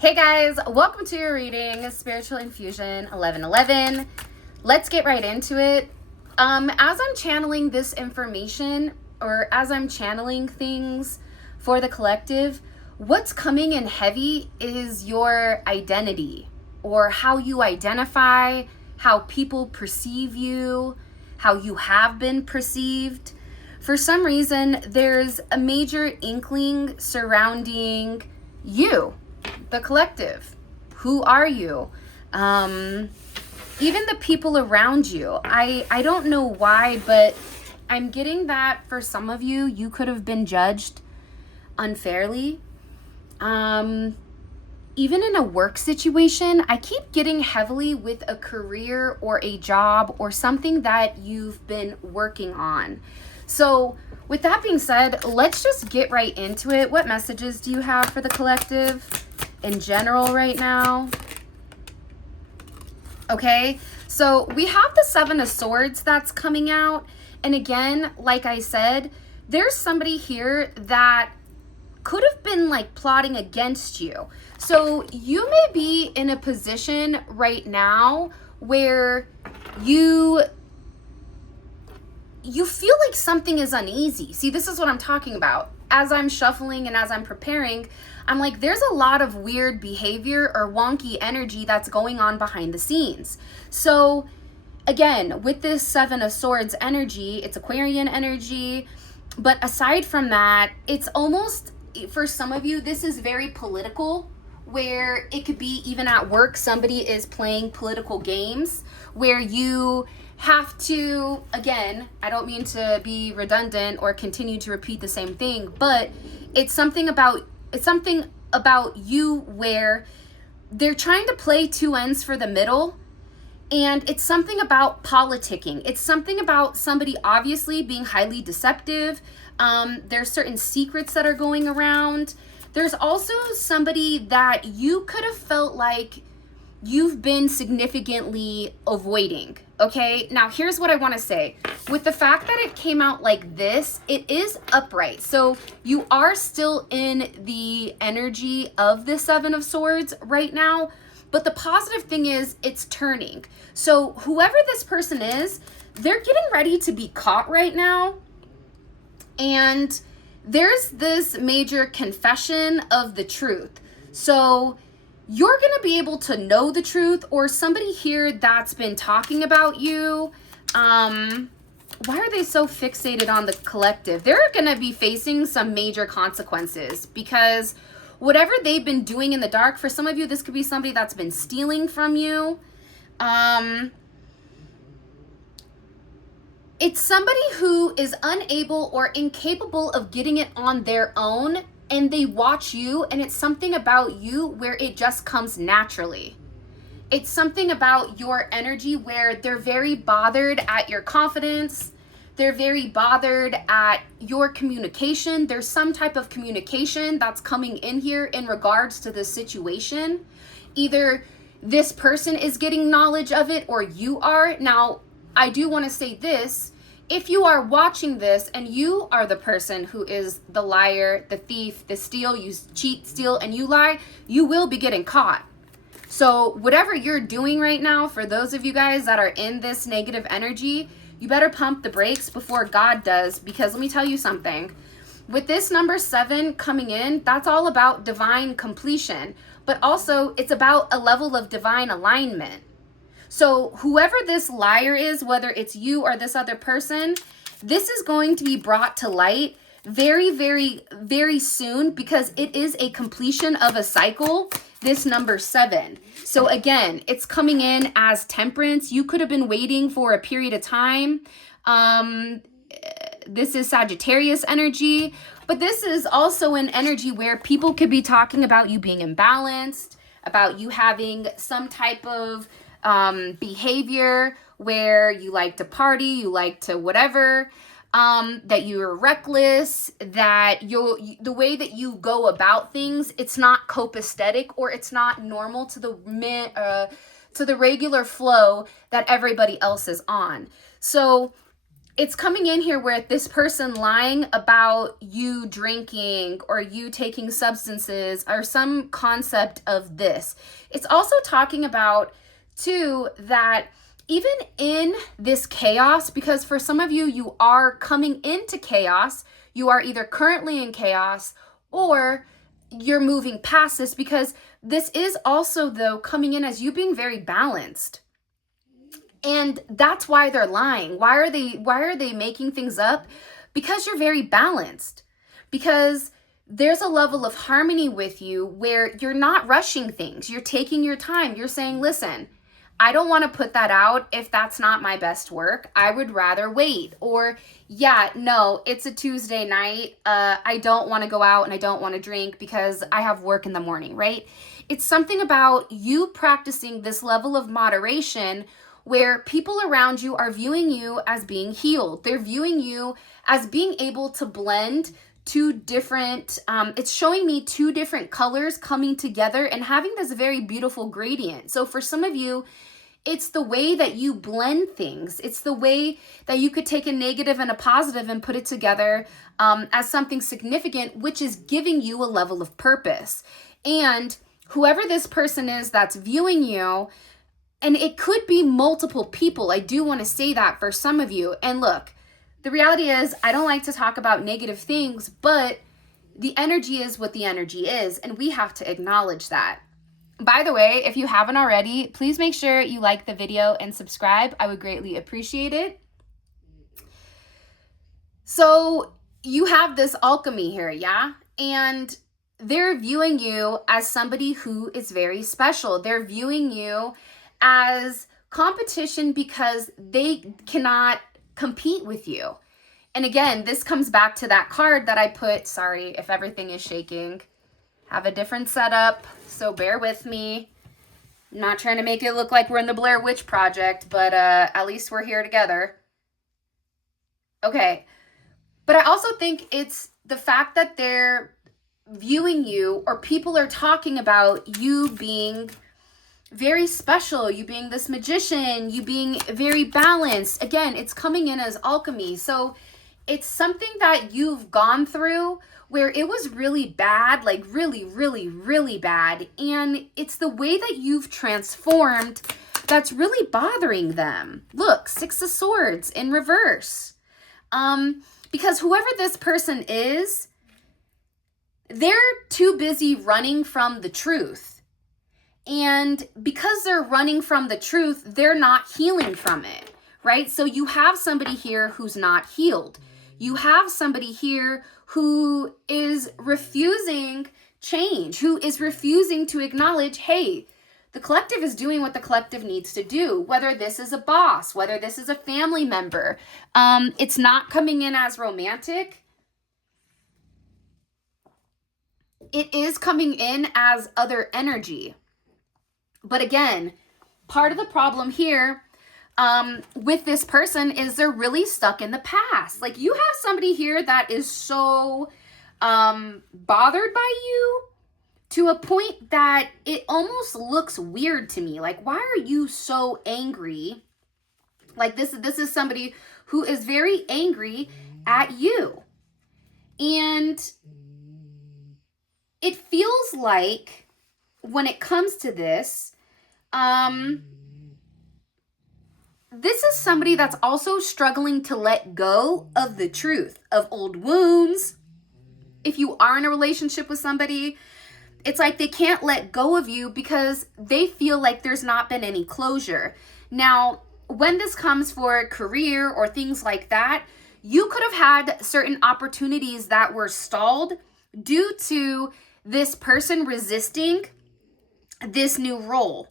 Hey guys, welcome to your reading, Spiritual Infusion 1111. Let's get right into it. As I'm channeling this information, or as I'm channeling things for the collective, what's coming in heavy is your identity, or how you identify, how people perceive you, how you have been perceived. For some reason, there's a major inkling surrounding you, the collective. Who are you? Even the people around you. I don't know why, but I'm getting that for some of you, you could have been judged unfairly. Even in a work situation, I keep getting heavily with a career or a job or something that you've been working on. So with that being said, let's just get right into it. What messages do you have for the collective in general right now? Okay, so we have the Seven of Swords that's coming out. And again, like I said, there's somebody here that could have been like plotting against you. So you may be in a position right now where you feel like something is uneasy. See, this is what I'm talking about. As I'm shuffling and as I'm preparing, I'm like, there's a lot of weird behavior or wonky energy that's going on behind the scenes. So again, with this Seven of Swords energy, it's Aquarian energy. But aside from that, it's almost, for some of you, this is very political, where it could be even at work, somebody is playing political games where you have to, again, I don't mean to be redundant or continue to repeat the same thing, but it's something about you where they're trying to play two ends for the middle. And it's something about politicking. It's something about somebody obviously being highly deceptive. There's certain secrets that are going around. There's also somebody that you could have felt like you've been significantly avoiding. Okay, now here's what I want to say. With the fact that it came out like this, it is upright. So you are still in the energy of the Seven of Swords right now. But the positive thing is it's turning. So whoever this person is, they're getting ready to be caught right now. And there's this major confession of the truth. So you're going to be able to know the truth, or somebody here that's been talking about you. Why are they so fixated on the collective? They're going to be facing some major consequences because whatever they've been doing in the dark, for some of you, this could be somebody that's been stealing from you. It's somebody who is unable or incapable of getting it on their own, and they watch you, and it's something about you where it just comes naturally. It's something about your energy where they're very bothered at your confidence. They're very bothered at your communication. There's some type of communication that's coming in here in regards to this situation. Either this person is getting knowledge of it or you are. Now, I do want to say this. If you are watching this and you are the person who is the liar, the thief, the steal, you cheat, steal, and you lie, you will be getting caught. So whatever you're doing right now, for those of you guys that are in this negative energy, you better pump the brakes before God does, because let me tell you something. With this number 7 coming in, that's all about divine completion, but also it's about a level of divine alignment. So whoever this liar is, whether it's you or this other person, this is going to be brought to light very, very, very soon, because it is a completion of a cycle, this number 7. So again, it's coming in as temperance. You could have been waiting for a period of time. This is Sagittarius energy, but this is also an energy where people could be talking about you being imbalanced, about you having some type of behavior where you like to party, you like to whatever, that you're reckless, that the way that you go about things, it's not copacetic, or it's not normal to the regular flow that everybody else is on. So it's coming in here where this person lying about you drinking or you taking substances or some concept of this. It's also talking about, too, that even in this chaos, because for some of you, you are coming into chaos, you are either currently in chaos or you're moving past this, because this is also, though, coming in as you being very balanced. And that's why they're lying. Why are they making things up? Because you're very balanced. Because there's a level of harmony with you where you're not rushing things. You're taking your time. You're saying, listen, I don't want to put that out if that's not my best work. I would rather wait. Or, yeah, no, it's a Tuesday night. I don't want to go out and I don't want to drink because I have work in the morning, right? It's something about you practicing this level of moderation where people around you are viewing you as being healed. They're viewing you as being able to blend two different, it's showing me two different colors coming together and having this very beautiful gradient. So for some of you, it's the way that you blend things. It's the way that you could take a negative and a positive and put it together as something significant, which is giving you a level of purpose. And whoever this person is that's viewing you, and it could be multiple people. I do want to say that for some of you. And look, the reality is I don't like to talk about negative things, but the energy is what the energy is, and we have to acknowledge that. By the way, if you haven't already, please make sure you like the video and subscribe. I would greatly appreciate it. So you have this alchemy here, yeah? And they're viewing you as somebody who is very special. They're viewing you as competition because they cannot compete with you. And again, this comes back to that card that I put, sorry if everything is shaking, have a different setup, so bear with me. I'm not trying to make it look like we're in the Blair Witch Project, but at least we're here together. Okay, but I also think it's the fact that they're viewing you, or people are talking about you being very special, you being this magician, you being very balanced. Again, it's coming in as alchemy. So it's something that you've gone through where it was really bad, like really, really, really bad. And it's the way that you've transformed that's really bothering them. Look, 6 of Swords in reverse. Because whoever this person is, they're too busy running from the truth. And because they're running from the truth, they're not healing from it, right? So you have somebody here who's not healed. You have somebody here who is refusing change, who is refusing to acknowledge, hey, the collective is doing what the collective needs to do, whether this is a boss, whether this is a family member. It's not coming in as romantic. It is coming in as other energy. But again, part of the problem here with this person is they're really stuck in the past. Like, you have somebody here that is so bothered by you to a point that it almost looks weird to me. Like, why are you so angry? Like, this is somebody who is very angry at you. And it feels like when it comes to this, this is somebody that's also struggling to let go of the truth, of old wounds. If you are in a relationship with somebody, it's like they can't let go of you because they feel like there's not been any closure. Now, when this comes for career or things like that, you could have had certain opportunities that were stalled due to this person resisting this new role,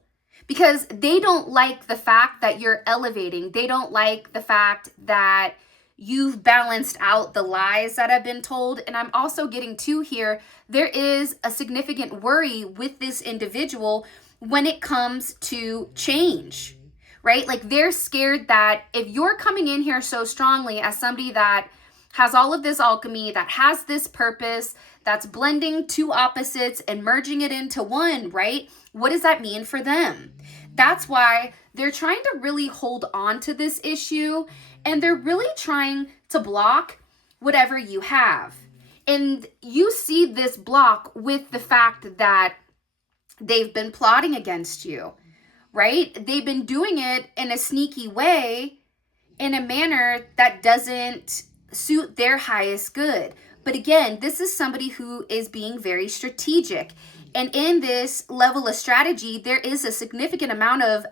because they don't like the fact that you're elevating. They don't like the fact that you've balanced out the lies that have been told. And I'm also getting to here, there is a significant worry with this individual when it comes to change, right? Like, they're scared that if you're coming in here so strongly as somebody that has all of this alchemy, that has this purpose, that's blending two opposites and merging it into one, right? What does that mean for them? That's why they're trying to really hold on to this issue, and they're really trying to block whatever you have. And you see this block with the fact that they've been plotting against you, right? They've been doing it in a sneaky way, in a manner that doesn't suit their highest good. But again, this is somebody who is being very strategic. And in this level of strategy, there is a significant amount of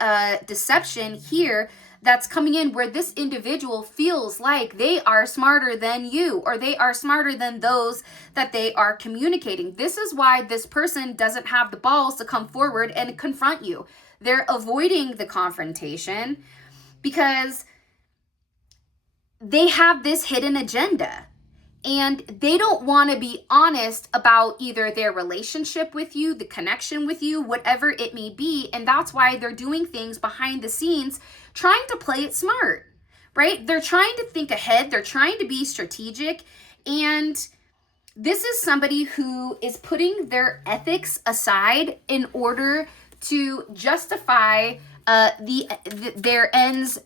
deception here that's coming in, where this individual feels like they are smarter than you, or they are smarter than those that they are communicating. This is why this person doesn't have the balls to come forward and confront you. They're avoiding the confrontation because they have this hidden agenda. And they don't want to be honest about either their relationship with you, the connection with you, whatever it may be. And that's why they're doing things behind the scenes, trying to play it smart, right? They're trying to think ahead. They're trying to be strategic. And this is somebody who is putting their ethics aside in order to justify their ends,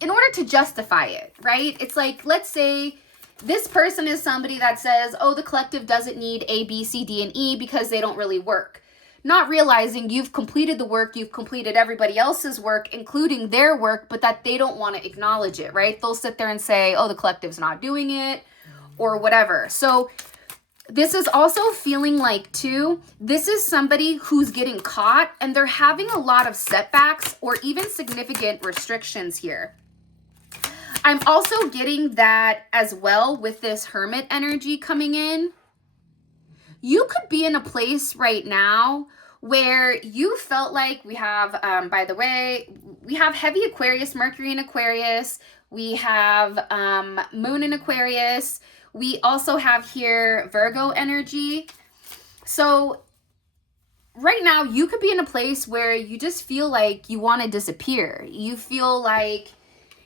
in order to justify it, right? It's like, let's say this person is somebody that says, oh, the collective doesn't need A, B, C, D, and E because they don't really work. Not realizing you've completed the work, you've completed everybody else's work, including their work, but that they don't want to acknowledge it, right? They'll sit there and say, oh, the collective's not doing it or whatever. So this is also feeling like, too, this is somebody who's getting caught and they're having a lot of setbacks or even significant restrictions here. I'm also getting that as well with this Hermit energy coming in. You could be in a place right now where you felt like we have, by the way, we have heavy Aquarius, Mercury in Aquarius. We have Moon in Aquarius. We also have here Virgo energy. So right now you could be in a place where you just feel like you want to disappear. You feel like,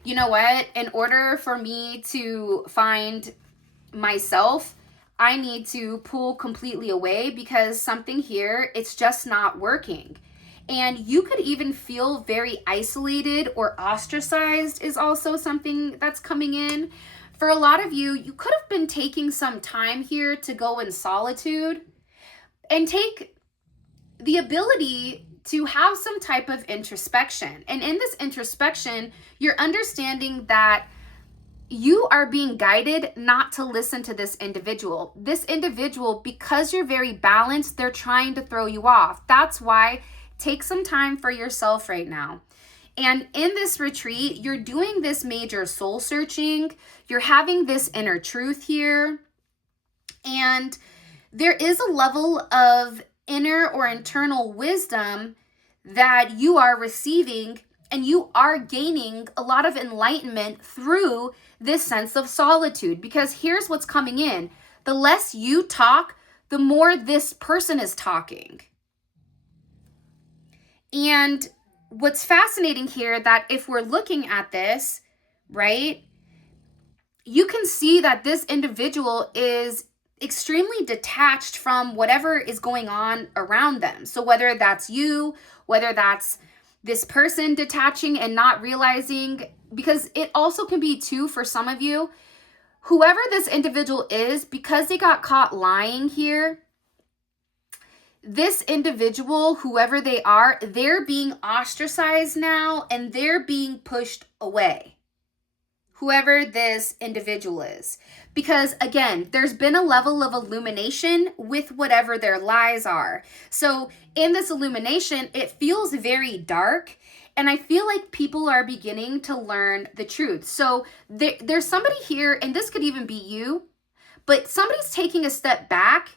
you know what, in order for me to find myself, I need to pull completely away because something here, it's just not working. And you could even feel very isolated or ostracized is also something that's coming in. For a lot of you, you could have been taking some time here to go in solitude and take the ability to have some type of introspection. And in this introspection, you're understanding that you are being guided not to listen to this individual. This individual, because you're very balanced, they're trying to throw you off. That's why take some time for yourself right now. And in this retreat, you're doing this major soul searching. You're having this inner truth here. And there is a level of inner or internal wisdom that you are receiving, and you are gaining a lot of enlightenment through this sense of solitude. Because here's what's coming in. The less you talk, the more this person is talking. And what's fascinating here, that if we're looking at this, right, you can see that this individual is extremely detached from whatever is going on around them. So whether that's you, whether that's this person detaching and not realizing, because it also can be too for some of you, whoever this individual is, because they got caught lying here, this individual, whoever they are, they're being ostracized now and they're being pushed away. Whoever this individual is. Because again, there's been a level of illumination with whatever their lies are. So in this illumination, it feels very dark. And I feel like people are beginning to learn the truth. So there's somebody here, and this could even be you, but somebody's taking a step back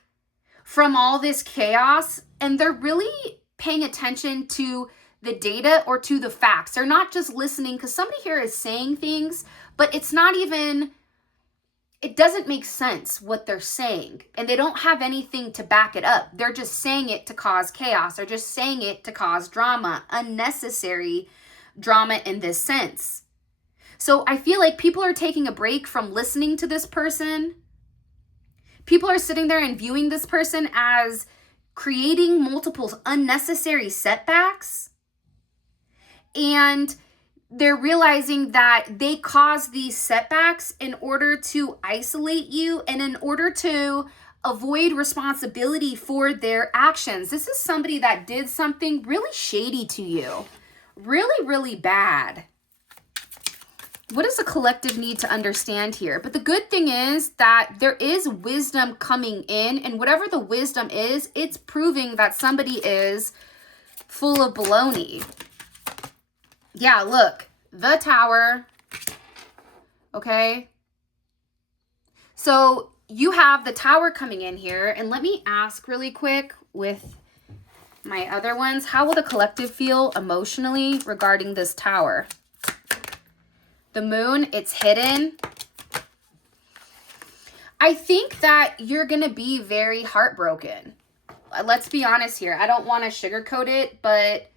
from all this chaos, and they're really paying attention to the data or to the facts. They're not just listening, because somebody here is saying things, but it's not even, it doesn't make sense what they're saying, and they don't have anything to back it up. They're just saying it to cause chaos. They're just saying it to cause drama, unnecessary drama in this sense. So I feel like people are taking a break from listening to this person. People are sitting there and viewing this person as creating multiple unnecessary setbacks. And they're realizing that they caused these setbacks in order to isolate you and in order to avoid responsibility for their actions. This is somebody that did something really shady to you. Really, really bad. What does the collective need to understand here? But the good thing is that there is wisdom coming in, and whatever the wisdom is, it's proving that somebody is full of baloney. Yeah, look, the Tower. Okay. So you have the Tower coming in here, and let me ask really quick with my other ones, how will the collective feel emotionally regarding this Tower? The Moon, it's hidden. I think that you're going to be very heartbroken. Let's be honest here. I don't want to sugarcoat it, but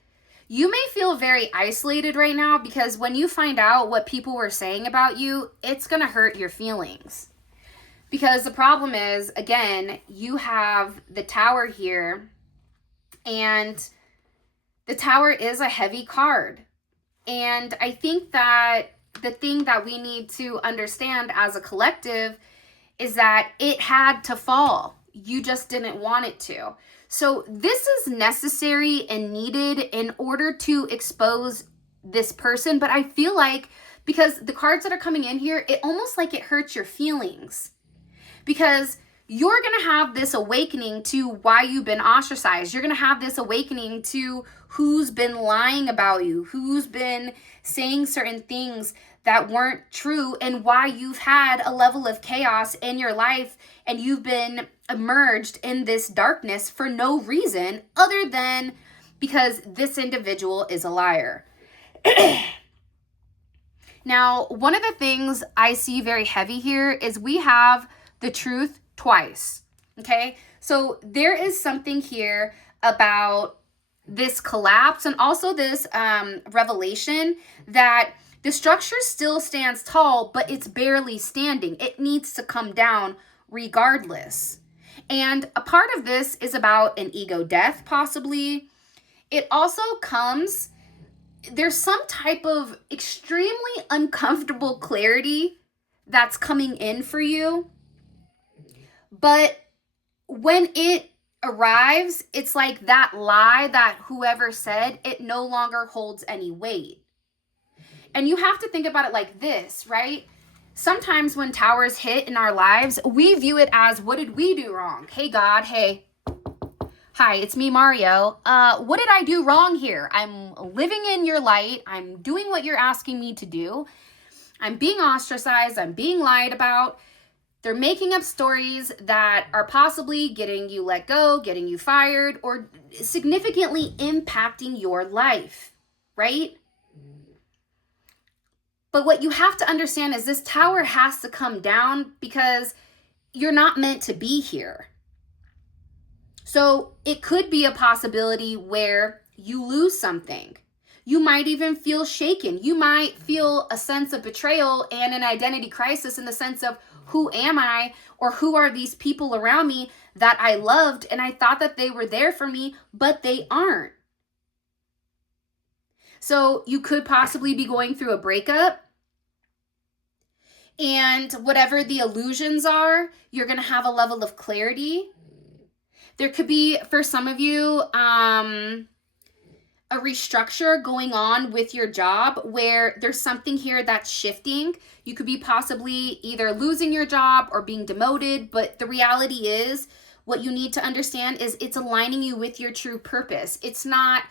you may feel very isolated right now because when you find out what people were saying about you, it's going to hurt your feelings. Because the problem is, again, you have the Tower here, and the Tower is a heavy card. And I think that the thing that we need to understand as a collective is that it had to fall. You just didn't want it to. So this is necessary and needed in order to expose this person. But I feel like because the cards that are coming in here, it almost like it hurts your feelings. Because you're going to have this awakening to why you've been ostracized. You're going to have this awakening to who's been lying about you, who's been saying certain things that weren't true, and why you've had a level of chaos in your life and you've been immersed in this darkness for no reason other than because this individual is a liar. Now, one of the things I see very heavy here is we have the Truth twice. Okay, so there is something here about this collapse and also this revelation that the structure still stands tall, but it's barely standing. It needs to come down regardless. And a part of this is about an ego death, possibly. It also comes, there's some type of extremely uncomfortable clarity that's coming in for you. But when it arrives, it's like that lie that whoever said, it no longer holds any weight. And you have to think about it like this, right? Sometimes when towers hit in our lives, we view it as, what did we do wrong? Hey, God, hey. Hi, it's me, Mario. What did I do wrong here? I'm living in your light. I'm doing what you're asking me to do. I'm being ostracized. I'm being lied about. They're making up stories that are possibly getting you let go, getting you fired, or significantly impacting your life, right? But what you have to understand is this Tower has to come down because you're not meant to be here. So it could be a possibility where you lose something. You might even feel shaken. You might feel a sense of betrayal and an identity crisis in the sense of, who am I, or who are these people around me that I loved and I thought that they were there for me, but they aren't. So you could possibly be going through a breakup, and whatever the illusions are, you're going to have a level of clarity. There could be, for some of you, a restructure going on with your job where there's something here that's shifting. You could be possibly either losing your job or being demoted, but the reality is what you need to understand is it's aligning you with your true purpose. It's not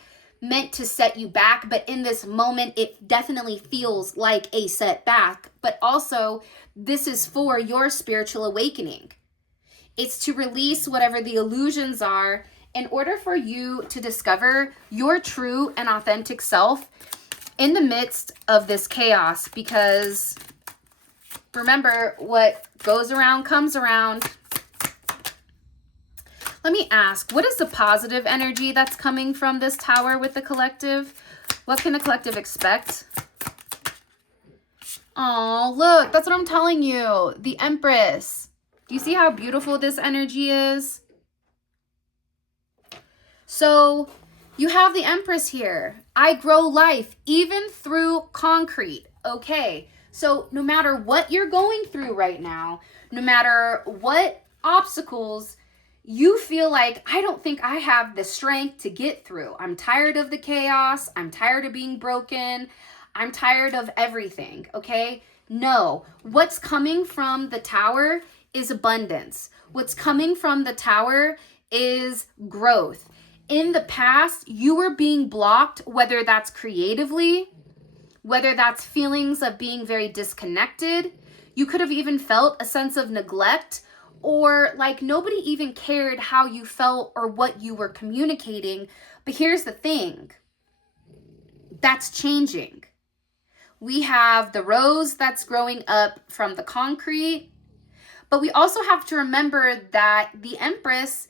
meant to set you back, but in this moment, it definitely feels like a setback. But also, this is for your spiritual awakening. It's to release whatever the illusions are in order for you to discover your true and authentic self in the midst of this chaos. Because remember, what goes around comes around. Let me ask, what is the positive energy that's coming from this Tower with the collective? What can the collective expect? Oh, look, that's what I'm telling you. The Empress. Do you see how beautiful this energy is? So you have the Empress here. I grow life even through concrete. Okay, so no matter what you're going through right now, no matter what obstacles you feel like, I don't think I have the strength to get through. I'm tired of the chaos. I'm tired of being broken. I'm tired of everything, okay? No, what's coming from the Tower is abundance. What's coming from the Tower is growth. In the past, you were being blocked, whether that's creatively, whether that's feelings of being very disconnected. You could have even felt a sense of neglect, or like nobody even cared how you felt or what you were communicating. But here's the thing, that's changing. We have the rose that's growing up from the concrete, but we also have to remember that the Empress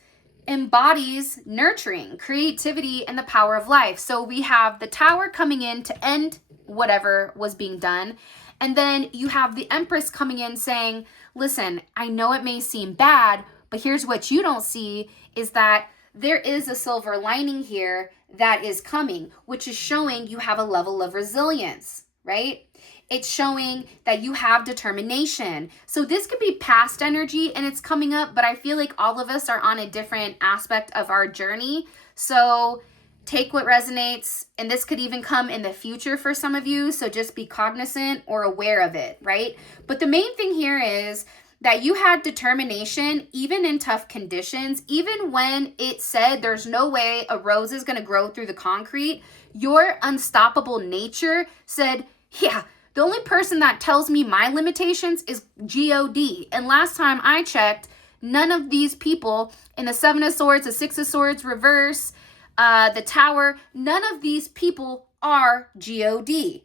embodies nurturing, creativity, and the power of life. So we have the Tower coming in to end whatever was being done. And then you have the Empress coming in saying, listen, I know it may seem bad, but here's what you don't see is that there is a silver lining here that is coming, which is showing you have a level of resilience, right? It's showing that you have determination. So this could be past energy and it's coming up, but I feel like all of us are on a different aspect of our journey. So take what resonates, and this could even come in the future for some of you. So just be cognizant or aware of it, right? But the main thing here is that you had determination, even in tough conditions, even when it said there's no way a rose is going to grow through the concrete. Your unstoppable nature said, yeah, the only person that tells me my limitations is God. And last time I checked, none of these people in the Seven of Swords, the Six of Swords reverse, the Tower, none of these people are God.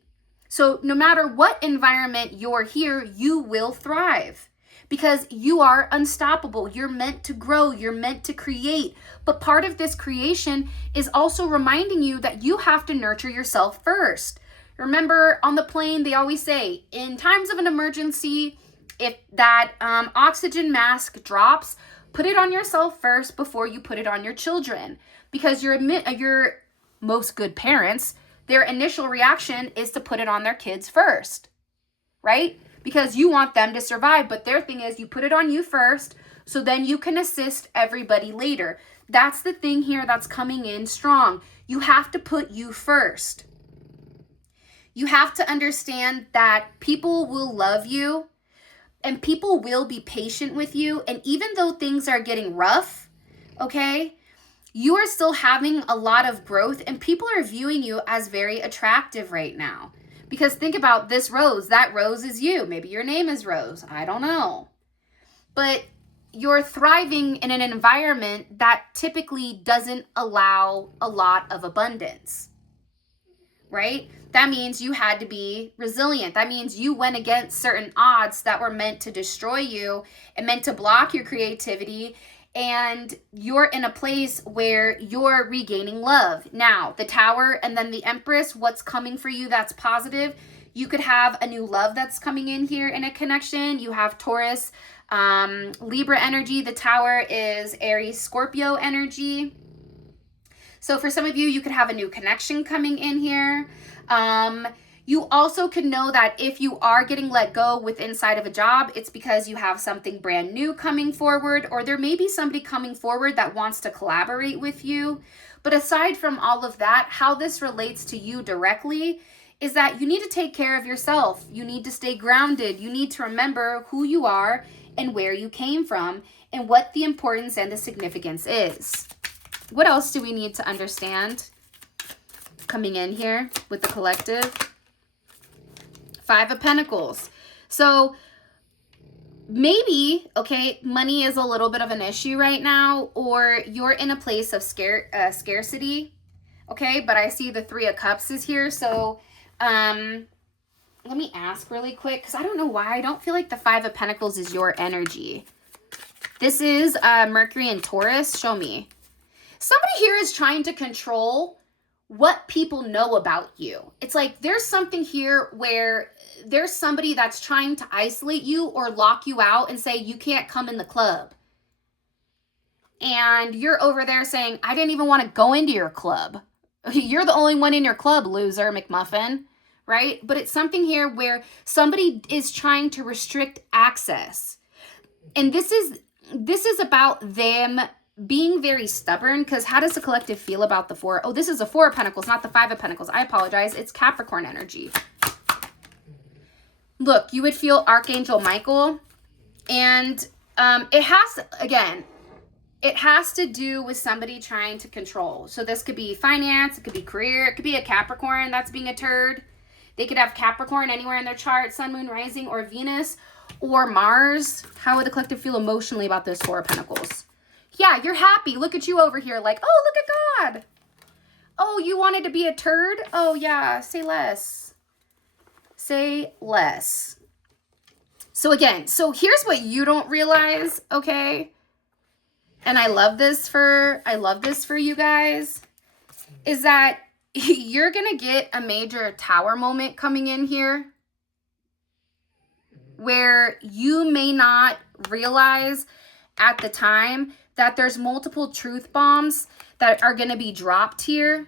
So no matter what environment you're here, you will thrive because you are unstoppable. You're meant to grow. You're meant to create. But part of this creation is also reminding you that you have to nurture yourself first. Remember, on the plane, they always say, in times of an emergency, if that oxygen mask drops, put it on yourself first before you put it on your children. Because your most good parents, their initial reaction is to put it on their kids first, right? Because you want them to survive. But their thing is you put it on you first, so then you can assist everybody later. That's the thing here that's coming in strong. You have to put you first. You have to understand that people will love you and people will be patient with you. And even though things are getting rough, okay, you are still having a lot of growth and people are viewing you as very attractive right now. Because think about this rose. That rose is you. Maybe your name is Rose. I don't know. But you're thriving in an environment that typically doesn't allow a lot of abundance, right? That means you had to be resilient. That means you went against certain odds that were meant to destroy you and meant to block your creativity. And you're in a place where you're regaining love. Now, the Tower and then the Empress, what's coming for you that's positive? You could have a new love that's coming in here in a connection. You have Taurus, Libra energy. The Tower is Aries, Scorpio energy. So for some of you, you could have a new connection coming in here. You also could know that if you are getting let go with inside of a job, it's because you have something brand new coming forward, or there may be somebody coming forward that wants to collaborate with you. But aside from all of that, how this relates to you directly is that you need to take care of yourself. You need to stay grounded. You need to remember who you are and where you came from and what the importance and the significance is. What else do we need to understand coming in here with the collective? Five of Pentacles. So maybe, okay, money is a little bit of an issue right now, or you're in a place of scarcity, okay? But I see the Three of Cups is here. So let me ask really quick, because I don't know why. I don't feel like the Five of Pentacles is your energy. This is Mercury and Taurus. Show me. Somebody here is trying to control what people know about you. It's like there's something here where there's somebody that's trying to isolate you or lock you out and say you can't come in the club. And you're over there saying, I didn't even want to go into your club. You're the only one in your club, loser, McMuffin, right? But it's something here where somebody is trying to restrict access. And this is about them being very stubborn, because how does the collective feel about the Four? Oh, this is a Four of Pentacles, not the Five of Pentacles. I apologize. It's Capricorn energy. Look, you would feel Archangel Michael, and it has to do with somebody trying to control. So this could be finance, it could be career, it could be a Capricorn that's being a turd. They could have Capricorn anywhere in their chart, Sun, Moon, Rising, or Venus, or Mars. How would the collective feel emotionally about this Four of Pentacles? Yeah, you're happy. Look at you over here like, oh, look at God. Oh, you wanted to be a turd? Oh, yeah, say less. Say less. So again, so here's what you don't realize, okay? And I love this for you guys, is that you're going to get a major tower moment coming in here where you may not realize at the time that there's multiple truth bombs that are going to be dropped here.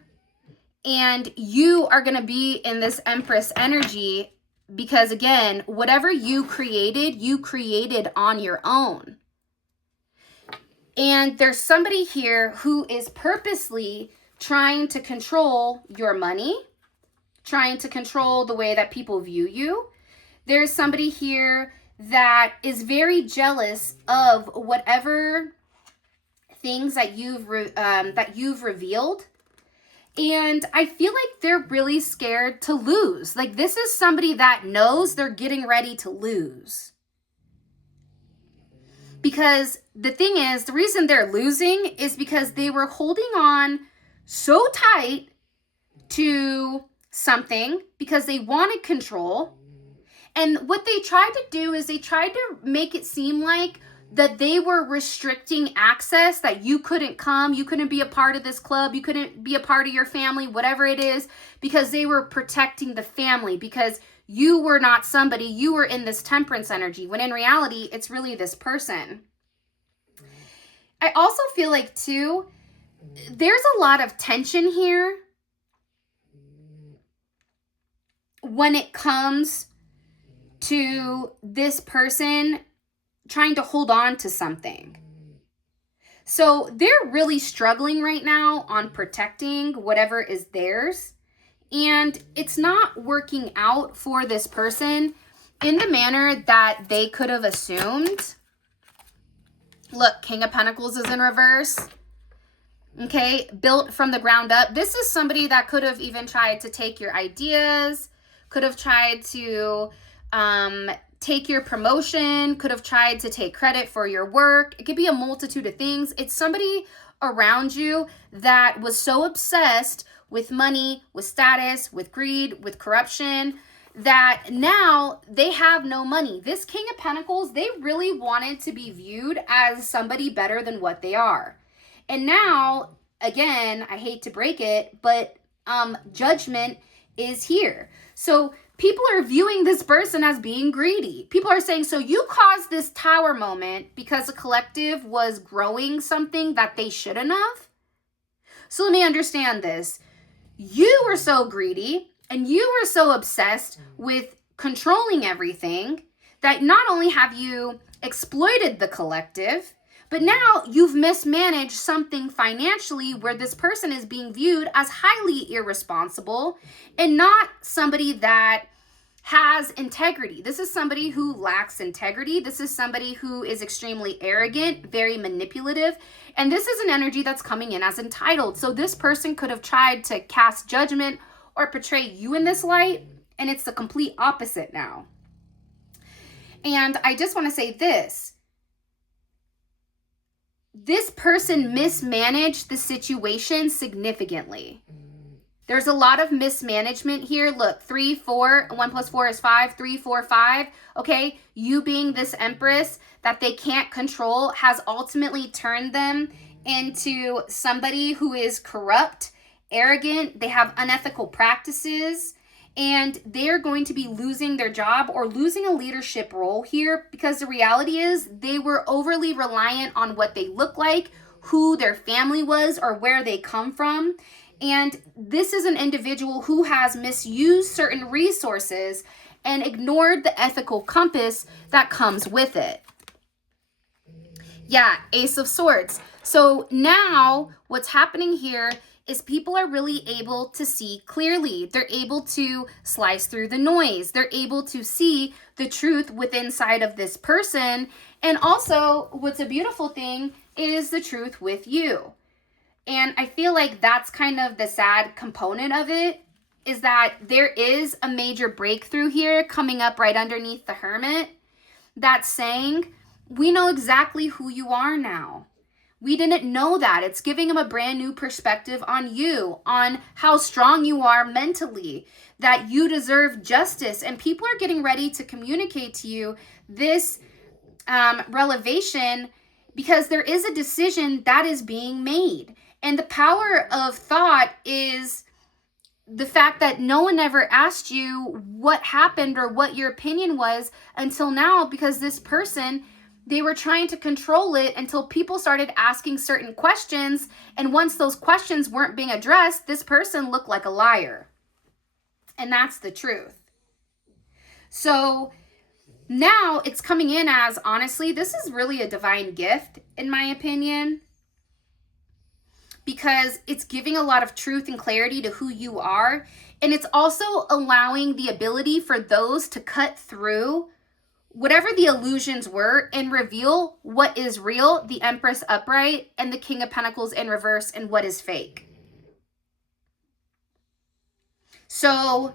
And you are going to be in this Empress energy because, again, whatever you created on your own. And there's somebody here who is purposely trying to control your money, trying to control the way that people view you. There's somebody here that is very jealous of whatever things that you've revealed. And I feel like they're really scared to lose. Like, this is somebody that knows they're getting ready to lose. Because the thing is, the reason they're losing is because they were holding on so tight to something because they wanted control. And what they tried to do is they tried to make it seem like that they were restricting access, that you couldn't come, you couldn't be a part of this club, you couldn't be a part of your family, whatever it is, because they were protecting the family, because you were not somebody, you were in this Temperance energy, when in reality, it's really this person. I also feel like, too, there's a lot of tension here when it comes to this person trying to hold on to something. So they're really struggling right now on protecting whatever is theirs. And it's not working out for this person in the manner that they could have assumed. Look, King of Pentacles is in reverse. Okay, built from the ground up. This is somebody that could have even tried to take your ideas, could have tried to take your promotion, could have tried to take credit for your work. It could be a multitude of things. It's somebody around you that was so obsessed with money, with status, with greed, with corruption, that now they have no money. This King of Pentacles, they really wanted to be viewed as somebody better than what they are. And now, again, I hate to break it, but judgment is here. So people are viewing this person as being greedy. People are saying, so you caused this tower moment because the collective was growing something that they shouldn't have? So let me understand this. You were so greedy and you were so obsessed with controlling everything that not only have you exploited the collective, but now you've mismanaged something financially where this person is being viewed as highly irresponsible and not somebody that has integrity. This is somebody who lacks integrity. This is somebody who is extremely arrogant, very manipulative, and this is an energy that's coming in as entitled. So this person could have tried to cast judgment or portray you in this light, and it's the complete opposite now. And I just want to say this. This person mismanaged the situation significantly. There's a lot of mismanagement here. Look, 3, 4, 1 plus 4 is 5, 3, 4, 5. Okay, you being this Empress that they can't control has ultimately turned them into somebody who is corrupt arrogant, they have unethical practices, and they're going to be losing their job or losing a leadership role here, because the reality is they were overly reliant on what they look like, who their family was, or where they come from. And this is an individual who has misused certain resources and ignored the ethical compass that comes with it. Yeah, Ace of Swords. So now what's happening here is people are really able to see clearly. They're able to slice through the noise. They're able to see the truth within inside of this person. And also, what's a beautiful thing is the truth with you. And I feel like that's kind of the sad component of it, is that there is a major breakthrough here coming up right underneath the Hermit that's saying, we know exactly who you are now. We didn't know that. It's giving them a brand new perspective on you, on how strong you are mentally, that you deserve justice. And people are getting ready to communicate to you this revelation, because there is a decision that is being made. And the power of thought is the fact that no one ever asked you what happened or what your opinion was until now, because this person, they were trying to control it until people started asking certain questions. And once those questions weren't being addressed, this person looked like a liar. And that's the truth. So now it's coming in as, honestly, this is really a divine gift, in my opinion, because it's giving a lot of truth and clarity to who you are. And it's also allowing the ability for those to cut through whatever the illusions were and reveal what is real, the Empress upright and the King of Pentacles in reverse, and what is fake. So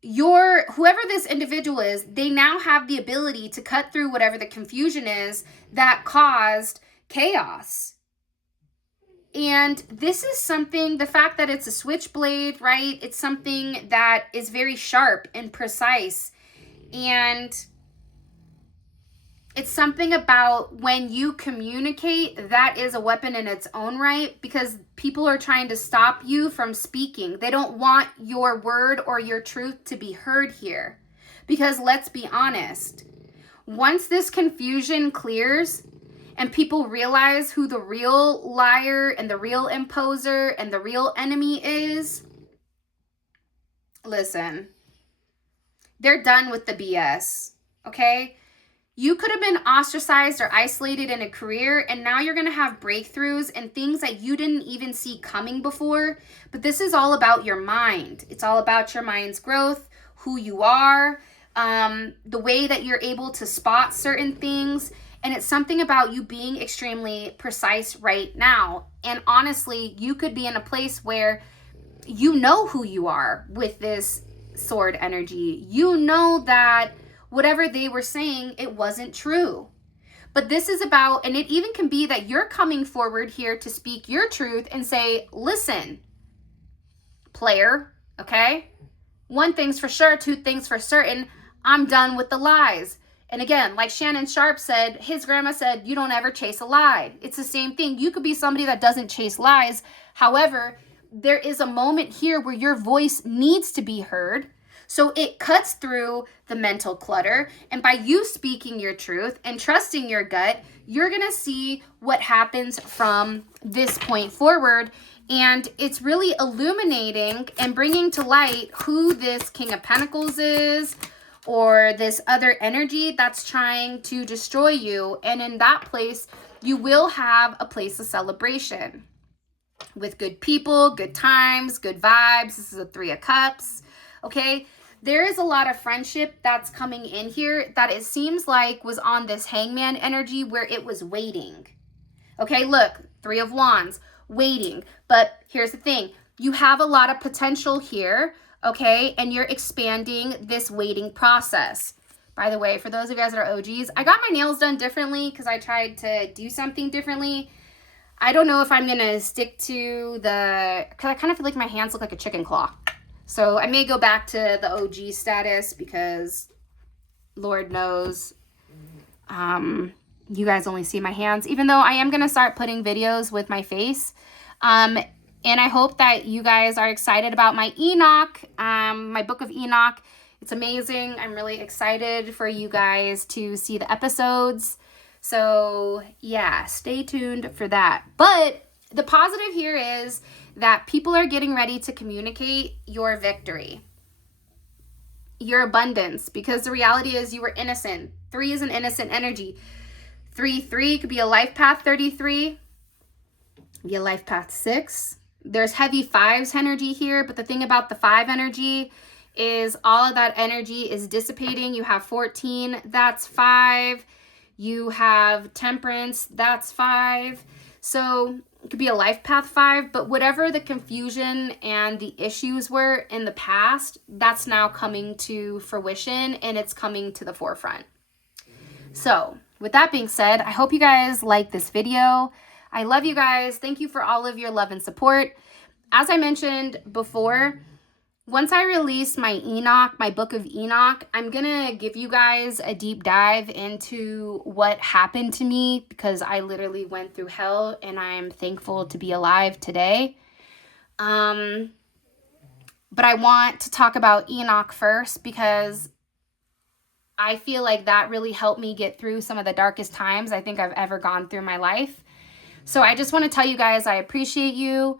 whoever this individual is, they now have the ability to cut through whatever the confusion is that caused chaos. And this is something, the fact that it's a switchblade, right? It's something that is very sharp and precise. And it's something about when you communicate, that is a weapon in its own right, because people are trying to stop you from speaking. They don't want your word or your truth to be heard here. Because let's be honest, once this confusion clears and people realize who the real liar and the real imposer and the real enemy is, listen, they're done with the BS, okay? You could have been ostracized or isolated in a career, and now you're going to have breakthroughs and things that you didn't even see coming before. But this is all about your mind. It's all about your mind's growth, who you are, the way that you're able to spot certain things. And it's something about you being extremely precise right now. And honestly, you could be in a place where you know who you are with this sword energy. You know that whatever they were saying, it wasn't true. But this is about, and it even can be that you're coming forward here to speak your truth and say, listen, player, okay? One thing's for sure, two things for certain, I'm done with the lies. And again, like Shannon Sharp said, his grandma said, you don't ever chase a lie. It's the same thing. You could be somebody that doesn't chase lies. However, there is a moment here where your voice needs to be heard. So it cuts through the mental clutter. And by you speaking your truth and trusting your gut, you're going to see what happens from this point forward. And it's really illuminating and bringing to light who this King of Pentacles is, or this other energy that's trying to destroy you. And in that place, you will have a place of celebration with good people, good times, good vibes. This is a 3 of Cups, okay? There is a lot of friendship that's coming in here that it seems like was on this Hangman energy where it was waiting. Okay, look, 3 of Wands, waiting. But here's the thing. You have a lot of potential here, okay? And you're expanding this waiting process. By the way, for those of you guys that are OGs, I got my nails done differently because I tried to do something differently. I don't know if I'm going to stick to because I kind of feel like my hands look like a chicken claw. So I may go back to the OG status because Lord knows you guys only see my hands, even though I am going to start putting videos with my face. And I hope that you guys are excited about my Enoch, my book of Enoch. It's amazing. I'm really excited for you guys to see the episodes. So yeah, stay tuned for that. But the positive here is that people are getting ready to communicate your victory, your abundance, because the reality is you were innocent. 3 is an innocent energy. 3 could be a life path 33, be a life path 6. There's heavy 5s energy here, but the thing about the 5 energy is all of that energy is dissipating. You have 14, that's 5. You have temperance, that's 5. So it could be a life path 5, but whatever the confusion and the issues were in the past, that's now coming to fruition and it's coming to the forefront. So with that being said, I hope you guys like this video. I love you guys. Thank you for all of your love and support. As I mentioned before, once I release my Enoch, my book of Enoch, I'm going to give you guys a deep dive into what happened to me, because I literally went through hell and I'm thankful to be alive today. But I want to talk about Enoch first, because I feel like that really helped me get through some of the darkest times I think I've ever gone through in my life. So I just want to tell you guys I appreciate you.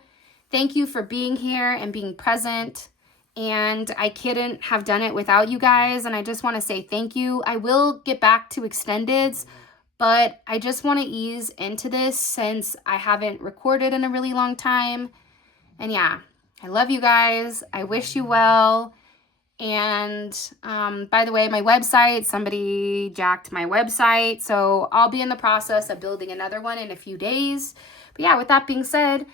Thank you for being here and being present. And I couldn't have done it without you guys. And I just want to say thank you. I will get back to extendeds, but I just want to ease into this since I haven't recorded in a really long time. And yeah, I love you guys. I wish you well. And by the way, my website, somebody jacked my website. So I'll be in the process of building another one in a few days. But yeah, with that being said,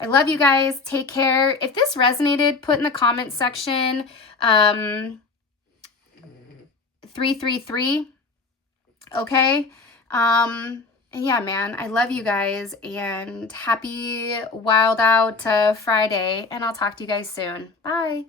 I love you guys. Take care. If this resonated, put in the comment section 333. Okay. And yeah, man, I love you guys, and happy Wild Out Friday, and I'll talk to you guys soon. Bye.